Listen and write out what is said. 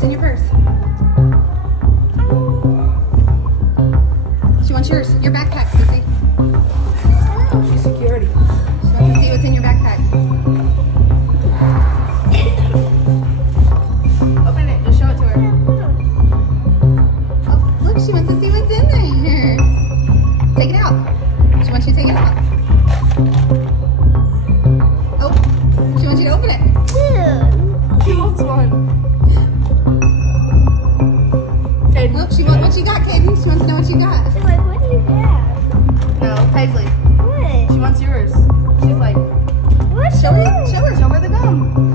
what's in your purse? She wants your backpack, Sissy. She's security. She wants to see what's in your backpack. Open it, just show it to her. Oh, look, she wants to see what's in there. Take it out. She wants you to take it out. Oh, she wants you to open it. She wants one. Caden. Look, she wants what you got, Caden. She wants to know what you got. She's like, what do you have? No, Paisley. What? She wants yours. She's like, What's show her the gum.